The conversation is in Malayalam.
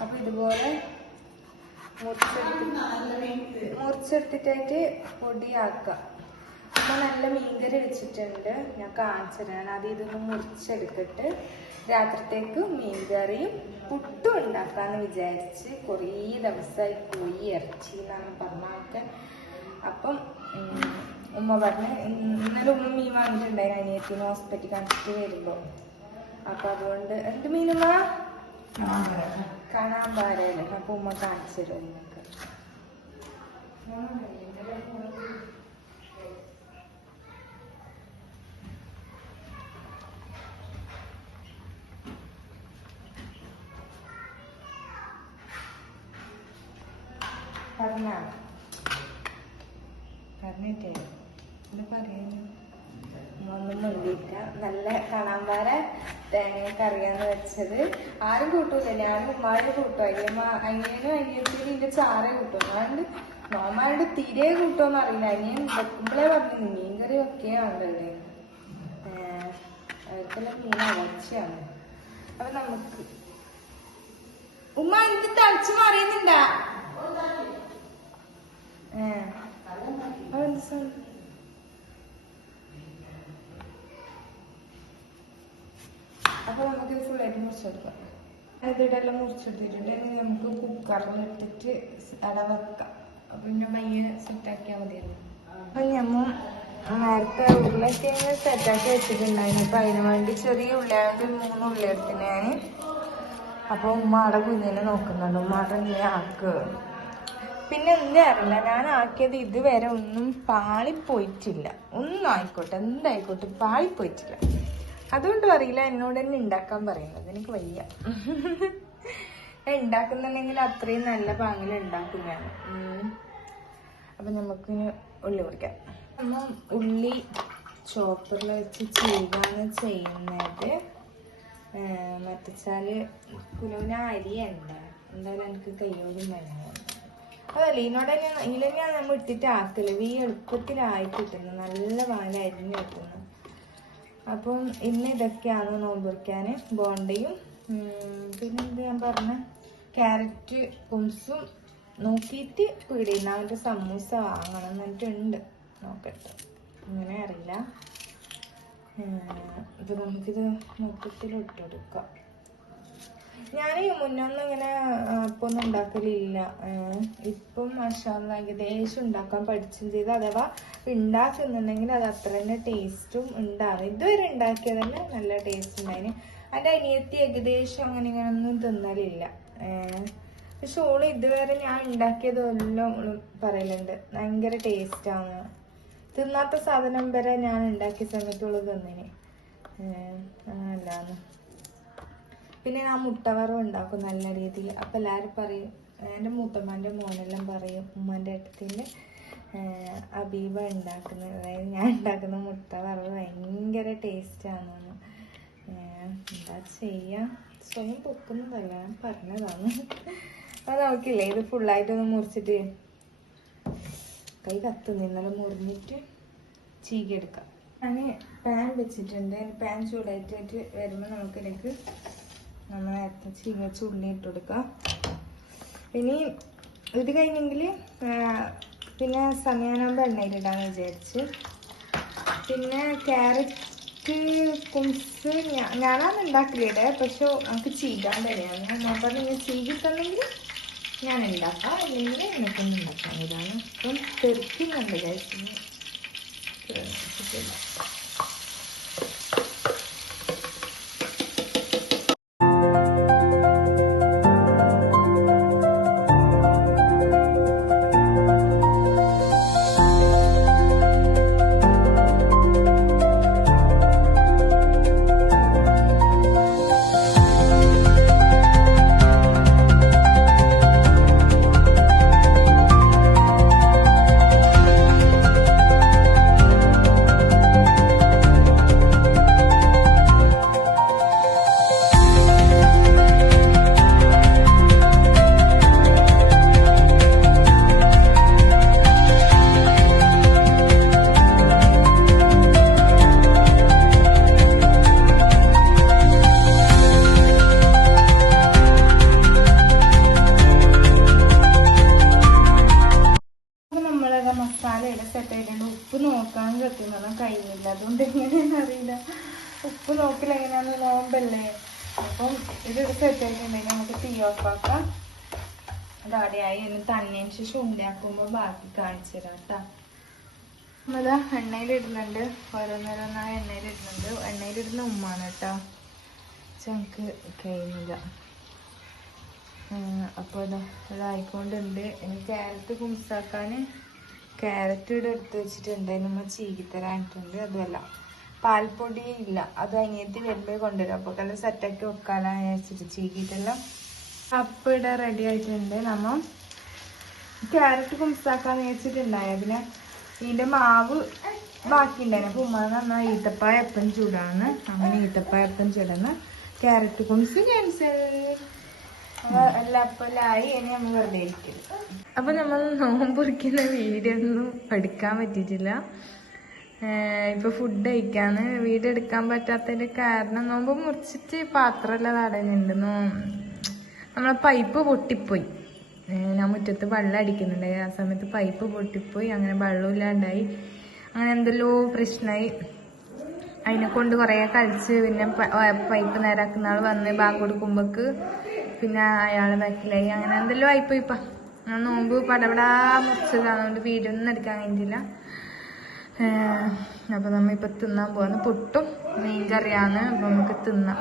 അപ്പൊ ഇതുപോലെ മുറിച്ചെടുത്തിട്ടായിട്ട് പൊടിയാക്കുക. അപ്പൊ നല്ല മീൻകറി വെച്ചിട്ടുണ്ട്, ഞാൻ കാണിച്ചിട്ടാണ്. അത് ഇതൊന്ന് മുറിച്ചെടുത്തിട്ട് രാത്രിത്തേക്ക് മീൻകറിയും പുട്ടും ഉണ്ടാക്കാന്ന് വിചാരിച്ച്. കുറേ ദിവസമായി കോഴി ഇറച്ചി എന്നാണ് പറഞ്ഞൊക്കെ. അപ്പം ഉമ്മ പറഞ്ഞ് ഇന്നലെ ഉമ്മ മീൻ വാങ്ങിയിട്ടുണ്ടായിരുന്നു അനിയത്തിന് ഹോസ്പിറ്റലിൽ കാണിച്ചിട്ട് വരുമ്പോ. അപ്പൊ അതുകൊണ്ട് എന്ത് മീനുമ്മ? കാണാൻ പാരല്ലേ. അപ്പൊ ഉമ്മ കാണിച്ചു തരും നിങ്ങൾക്ക്. പറഞ്ഞിട്ടേ ഇത് പറയുന്നു. ഒന്നും മുണ്ടില്ല. നല്ല കാണാൻ പാര തേങ്ങയൊക്കെ അറിയാന്ന് വെച്ചത്. ആരും കൂട്ടൂല, ഞാനും ഉമ്മാരും കൂട്ടും. അനിയനും അനിയത്തിനും ഇതിന്റെ ചാറേ കൂട്ടും. അതുകൊണ്ട് നോമാരുടെ തീരെ കൂട്ടുമെന്ന് അറിയില്ല. അനിയൻ വെക്കുമ്പോഴേ പറഞ്ഞു മീൻകറി ഒക്കെ ഉണ്ടല്ലേ, അവർക്കെല്ലാം മീൻ അലർച്ചയാണ്. അപ്പൊ നമുക്ക് ഉമ്മ ഇത് തളിച്ചു മറിയുന്നുണ്ടാ? അപ്പൊ നമുക്ക് ഫുള്ളായിട്ട് മുറിച്ചെടുക്കാം. ഇതിടെല്ലാം മുറിച്ചെടുത്തിട്ടുണ്ട്. നമുക്ക് കുക്കറിലിട്ടിട്ട് അട വെക്കാം. അപ്പൊ പിന്നെ മയ്യ സെറ്റാക്കിയാൽ മതിയല്ലോ. അപ്പൊ ഞമ്മ നേരത്തെ ഉരുളൊക്കെ സെറ്റാക്കി വെച്ചിട്ടുണ്ടായിരുന്നു. അപ്പൊ അതിന് വേണ്ടി ചെറിയ ഉള്ളിയാണ്ട് 3 ഉള്ളി എടുത്തിന് ഞാൻ. അപ്പൊ ഉമ്മ അവിടെ കുഞ്ഞിനെ നോക്കുന്നുണ്ട്. ഉമ്മ അവിടെ ആക്കുക. പിന്നെ എന്താ അറിയില്ല, ഞാൻ ആക്കിയത് ഇതുവരെ ഒന്നും പാളിപ്പോയിട്ടില്ല. ഒന്നും ആയിക്കോട്ടെ, എന്തായിക്കോട്ടെ പാളിപ്പോയിട്ടില്ല. അതുകൊണ്ട് അറിയില്ല, എന്നോട് തന്നെ ഉണ്ടാക്കാൻ പറയുന്നത്. എനിക്ക് വയ്യ. ഉണ്ടാക്കുന്നുണ്ടെങ്കിൽ അത്രയും നല്ല പാങ്ങിൽ ഉണ്ടാക്കും ഞാൻ. അപ്പൊ നമുക്കിനി ഉള്ളി പൊടിക്കാം. നമ്മൾ ഉള്ളി ചോപ്പറിൽ വെച്ച് ചെയ്യാന്ന് ചെയ്യുന്നത്. മറ്റച്ചാല് കുലുവിന അരിയണ്ട, എന്തായാലും എനിക്ക് കയ്യോടും വേണം. അതല്ല ഇതിലെന്നെയാണ് നമ്മൾ ഇട്ടിട്ട് ആക്കല്. ഈ എളുപ്പത്തിലായി കിട്ടുന്നു, നല്ല പാല അരിഞ്ഞ് കിട്ടുന്നു. അപ്പം ഇന്ന് ഇതൊക്കെയാണ് നോമ്പുറിക്കാന്. ബോണ്ടയും പിന്നെന്ത് ഞാൻ പറഞ്ഞ ക്യാരറ്റ് കുംസും നോക്കിയിട്ട് പീടിയുന്ന അവൻ്റെ സമൂസ വാങ്ങണം എന്നിട്ടുണ്ട്. നോക്കട്ടെ, അങ്ങനെ അറിയില്ല. ഇപ്പൊ നമുക്കിത് മൊത്തത്തിലിട്ടെടുക്കാം. ഞാൻ മുന്നൊന്നും ഇങ്ങനെ ഇപ്പൊ ഒന്നും ഉണ്ടാക്കലില്ല. ഇപ്പം മാഷാഅല്ലാഹ് ഏകദേശം ഉണ്ടാക്കാൻ പഠിച്ചും ചെയ്ത്. അഥവാ ഉണ്ടാക്കുന്നുണ്ടെങ്കിൽ അത് അത്ര തന്നെ ടേസ്റ്റും ഉണ്ടാവും. ഇതുവരെ ഉണ്ടാക്കിയതന്നെ നല്ല ടേസ്റ്റ് ഉണ്ടായിന്. എൻ്റെ അനിയത്തി ഏകദേശം അങ്ങനെ ഇങ്ങനൊന്നും തിന്നലില്ല. പക്ഷെ ഓള് ഇതുവരെ ഞാൻ ഉണ്ടാക്കിയതെല്ലാം പറയലുണ്ട് ഭയങ്കര ടേസ്റ്റാണ്. തിന്നാത്ത സാധനം വരെ ഞാൻ ഉണ്ടാക്കിയ സമയത്ത് ഓള് തിന്നിന്. അങ്ങനല്ലാന്ന്. പിന്നെ ഞാൻ മുട്ടവറവ് ഉണ്ടാക്കും നല്ല രീതിയിൽ. അപ്പം എല്ലാവരും പറയും, എൻ്റെ മൂത്തമ്മാൻ്റെ മോനെല്ലാം പറയും ഉമ്മാൻ്റെ ഏട്ടത്തിൻ്റെ അബീബ ഉണ്ടാക്കുന്നത്, അതായത് ഞാൻ ഉണ്ടാക്കുന്ന മുട്ടവറവ് ഭയങ്കര ടേസ്റ്റാണെന്ന്. എന്താ ചെയ്യാ, സ്വയം പൊക്കുന്നതല്ല, ഞാൻ പറഞ്ഞതാണ്. അത് നോക്കില്ലേ, ഇത് ഫുള്ളായിട്ടൊന്ന് മുറിച്ചിട്ട് കൈ കത്തുന്നു. ഇന്നലെ മുറിഞ്ഞിട്ട് ചീകിയെടുക്കാം. ഞാൻ പാൻ വെച്ചിട്ടുണ്ട്. പാൻ ചൂടായിട്ട് വരുമ്പോൾ നമുക്കിതിലേക്ക് നമ്മൾ ചീകച്ച് ഉള്ളി ഇട്ട് കൊടുക്കാം. ഇനി ഇത് കഴിഞ്ഞെങ്കിൽ പിന്നെ സമയാനാകുമ്പോൾ എണ്ണയിലിടാന്ന് വിചാരിച്ച്. പിന്നെ ക്യാരറ്റ് കുംസ് ഞാനാണ് ഉണ്ടാക്കലിടെ, പക്ഷെ നമുക്ക് ചീകാൻ തന്നെയാണ്. ഞാൻ പറഞ്ഞ ചീകി തന്നെങ്കിൽ ഞാൻ ഉണ്ടാക്കാം, അല്ലെങ്കിൽ എനിക്കൊന്നും ഉണ്ടാക്കാം. ഇതാണ് ഇപ്പം തെറിക്കുന്നുണ്ട് വിചാരിച്ചു. ഉപ്പ് നോക്കാൻ സത്യം പറഞ്ഞാൽ കഴിയുന്നില്ല. അതുകൊണ്ട് എങ്ങനെയാണെന്ന് അറിയില്ല. ഉപ്പ് നോക്കില്ല എങ്ങനെയാന്ന്, നോമ്പല്ലേ. അപ്പം ഇത് സെറ്റായിട്ടുണ്ടെങ്കിൽ നമുക്ക് തീ ഓഫാക്കാം. അത് അവിടെയായി ഇനി തന്നതിന് ശേഷം ഉണ്ടാക്കുമ്പോൾ ബാക്കി കാണിച്ചു തരാം കേട്ടോ. നമ്മളതാ എണ്ണയിലിടുന്നുണ്ട്, ഓരോന്നോരോന്നായി എണ്ണയിലിടുന്നുണ്ട്. എണ്ണയിലിടുന്ന ഉമ്മാണ് കേട്ടോ, നമുക്ക് കഴിയുന്നില്ല. അപ്പോൾ ഇതായിക്കൊണ്ടുണ്ട്. ഇനി ക്യാരറ്റ് കുംസാക്കാൻ ക്യാരറ്റ് ഇവിടെ എടുത്ത് വെച്ചിട്ടുണ്ട്, നമ്മൾ ചീകിത്തരാനിട്ടുണ്ട്. അതുമല്ല പാൽപ്പൊടി ഇല്ല, അത് അനിയത്തി വരുമ്പോൾ കൊണ്ടുവരും. അപ്പോൾ കല്ല സെറ്റാക്കി വെക്കാനാണ് വെച്ചിട്ട് ചീകിയിട്ടെല്ലാം. അപ്പം ഇവിടെ റെഡി ആയിട്ടുണ്ട്. നമ്മൾ ക്യാരറ്റ് കുംസാക്കാന്ന് വെച്ചിട്ടുണ്ടായ പിന്നെ ഇതിൻ്റെ മാവ് ബാക്കി ഉണ്ടായിരുന്നു. അപ്പോൾ ഉമ്മാന്ന് പറഞ്ഞാൽ ഈത്തപ്പായപ്പം ചൂടാണ്. അങ്ങനെ ഈത്തപ്പായപ്പം ചൂടാണ്. ക്യാരറ്റ് കുംസ് ക്യാൻസൽ. എല്ലാ അപ്പലായി. ഇനി നമ്മൾ വെറുതെ ഇരിക്കും. അപ്പം നമ്മൾ നോമ്പുറിക്കുന്ന വീഡിയോ ഒന്നും എടുക്കാൻ പറ്റിയിട്ടില്ല. ഇപ്പോൾ ഫുഡ് കഴിക്കാന്ന് വീഡിയോ എടുക്കാൻ പറ്റാത്തതിൻ്റെ കാരണം നോമ്പ് മുറിച്ചിട്ട് പാത്രമെല്ലാം തടയുന്നുണ്ട്. നമ്മളെ പൈപ്പ് പൊട്ടിപ്പോയി. ഞാൻ മുറ്റത്ത് വെള്ളം അടിക്കുന്നുണ്ടായി. ആ സമയത്ത് പൈപ്പ് പൊട്ടിപ്പോയി. അങ്ങനെ വെള്ളമില്ലാണ്ടായി. അങ്ങനെ എന്തെല്ലോ പ്രശ്നമായി. അതിനെ കൊണ്ട് കുറേ കളിച്ച് പിന്നെ പൈപ്പ് നേരാക്കുന്ന ആൾ വന്ന് ബാങ്ക് കൊടുക്കുമ്പോൾക്ക് പിന്നെ അയാൾ ബാക്കിലായി. അങ്ങനെ എന്തെല്ലോ ആയിപ്പോയി. ഇപ്പം നോമ്പ് പടപടാ മുറിച്ചതാണ്. അതുകൊണ്ട് വീഡിയോ ഒന്നും എടുക്കാൻ കഴിഞ്ഞില്ല. അപ്പോൾ നമ്മളിപ്പോൾ തിന്നാൻ പോകുന്നത് പുട്ടും മീൻ കറിയാണ്. അപ്പോൾ നമുക്ക് തിന്നാം.